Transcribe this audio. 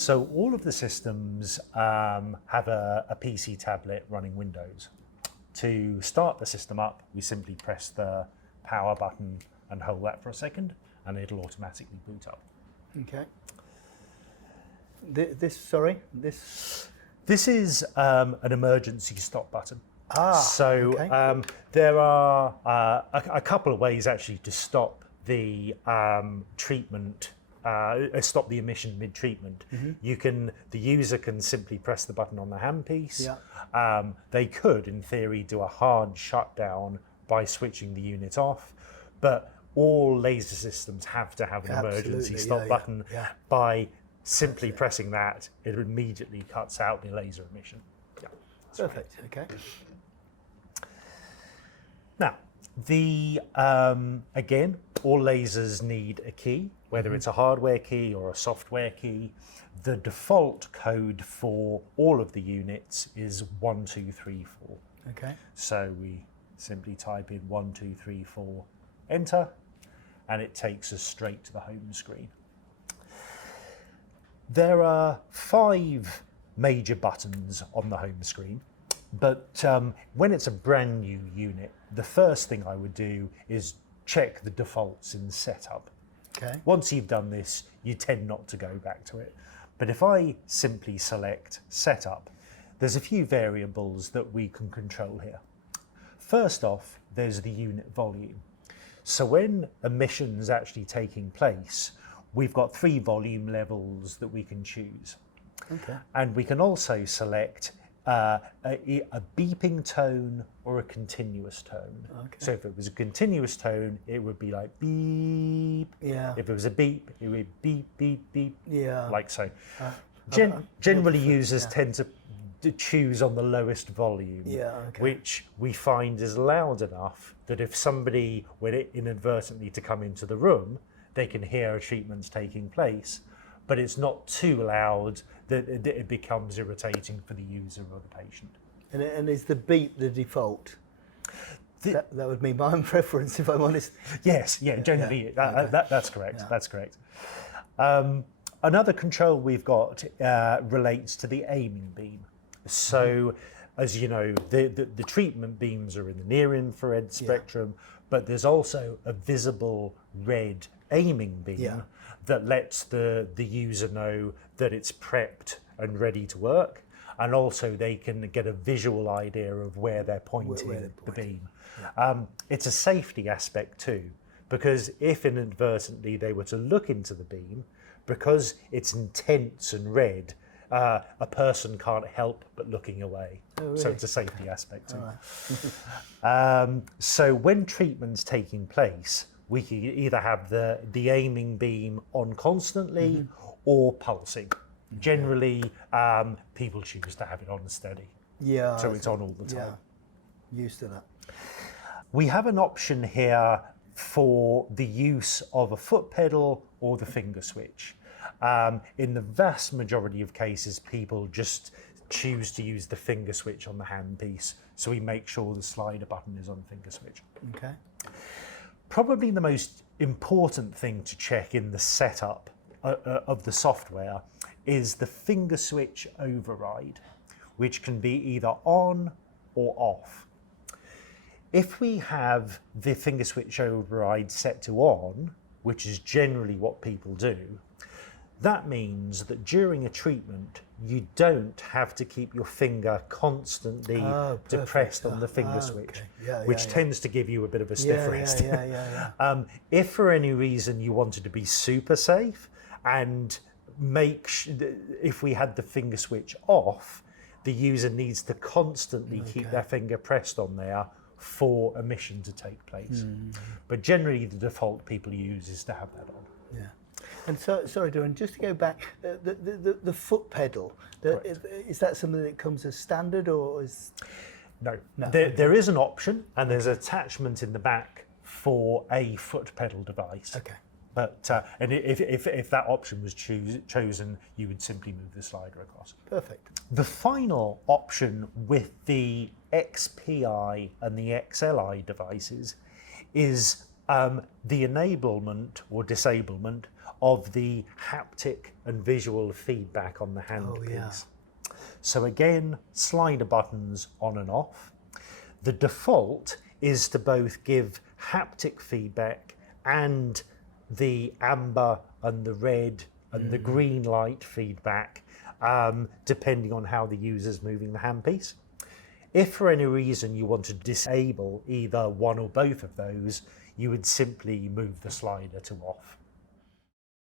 So all of the systems have a PC tablet running Windows. To start the system up, we simply press the power button and hold that for a second, and it'll automatically boot up. Okay. This is an emergency stop button. So okay. There are a couple of ways actually to stop the treatment, stop the emission mid-treatment. The user can simply press the button on the handpiece. Yeah. They could, in theory, do a hard shutdown by switching the unit off, but all laser systems have to have an emergency stop button. By simply pressing that, it immediately cuts out the laser emission. Yeah. Perfect. Okay. Now, again, all lasers need a key, whether it's a hardware key or a software key. The default code for all of the units is 1234. Okay. So we simply type in 1234, enter, and it takes us straight to the home screen. There are 5 major buttons on the home screen, but when it's a brand new unit, the first thing I would do is check the defaults in setup. Okay. Once you've done this, you tend not to go back to it. But if I simply select setup, there's a few variables that we can control here. First off, there's the unit volume. So when emission's actually taking place, we've got 3 volume levels that we can choose. Okay. And we can also select a beeping tone or a continuous tone. Okay. So if it was a continuous tone, it would be like beep. Yeah. If it was a beep, it would beep, beep, beep, like so. Generally, users tend to choose on the lowest volume, which we find is loud enough that if somebody were inadvertently to come into the room, they can hear a treatment's taking place, but it's not too loud that it becomes irritating for the user or the patient. And is the beep the default? That would be my own preference, if I'm honest. Yes, generally, that's correct. Yeah. That's correct. Another control we've got relates to the aiming beam. So, as you know, the treatment beams are in the near-infrared spectrum, but there's also a visible red aiming beam that lets the user know that it's prepped and ready to work, and also they can get a visual idea of where they're pointing the beam. Yeah. It's a safety aspect too, because if inadvertently they were to look into the beam, because it's intense and red, a person can't help but looking away. Oh, really? So it's a safety aspect too. Right. So when treatment's taking place, we can either have the aiming beam on constantly or pulsing. Generally, people choose to have it on steady. Yeah. So it's on all the time. Yeah. Used to that. We have an option here for the use of a foot pedal or the finger switch. In the vast majority of cases, people just choose to use the finger switch on the handpiece, so we make sure the slider button is on finger switch. Okay. Probably the most important thing to check in the setup of the software is the finger switch override, which can be either on or off. If we have the finger switch override set to on, which is generally what people do, that means that during a treatment, you don't have to keep your finger constantly depressed on the finger switch, which tends to give you a bit of a stiff wrist. If for any reason you wanted to be super safe and if we had the finger switch off, the user needs to constantly keep their finger pressed on there for emission to take place. But generally the default people use is to have that on. Yeah. And so, sorry, Darren, just to go back, the foot pedal, is that something that comes as standard or is... No. There is an option and there's an attachment in the back for a foot pedal device. Okay. But and if that option was chosen, you would simply move the slider across. Perfect. The final option with the XPI and the XLI devices is the enablement or disablement of the haptic and visual feedback on the handpiece. So again, slider buttons on and off. The default is to both give haptic feedback and the amber and the red and the green light feedback, depending on how the user's moving the handpiece. If for any reason you want to disable either one or both of those, you would simply move the slider to off.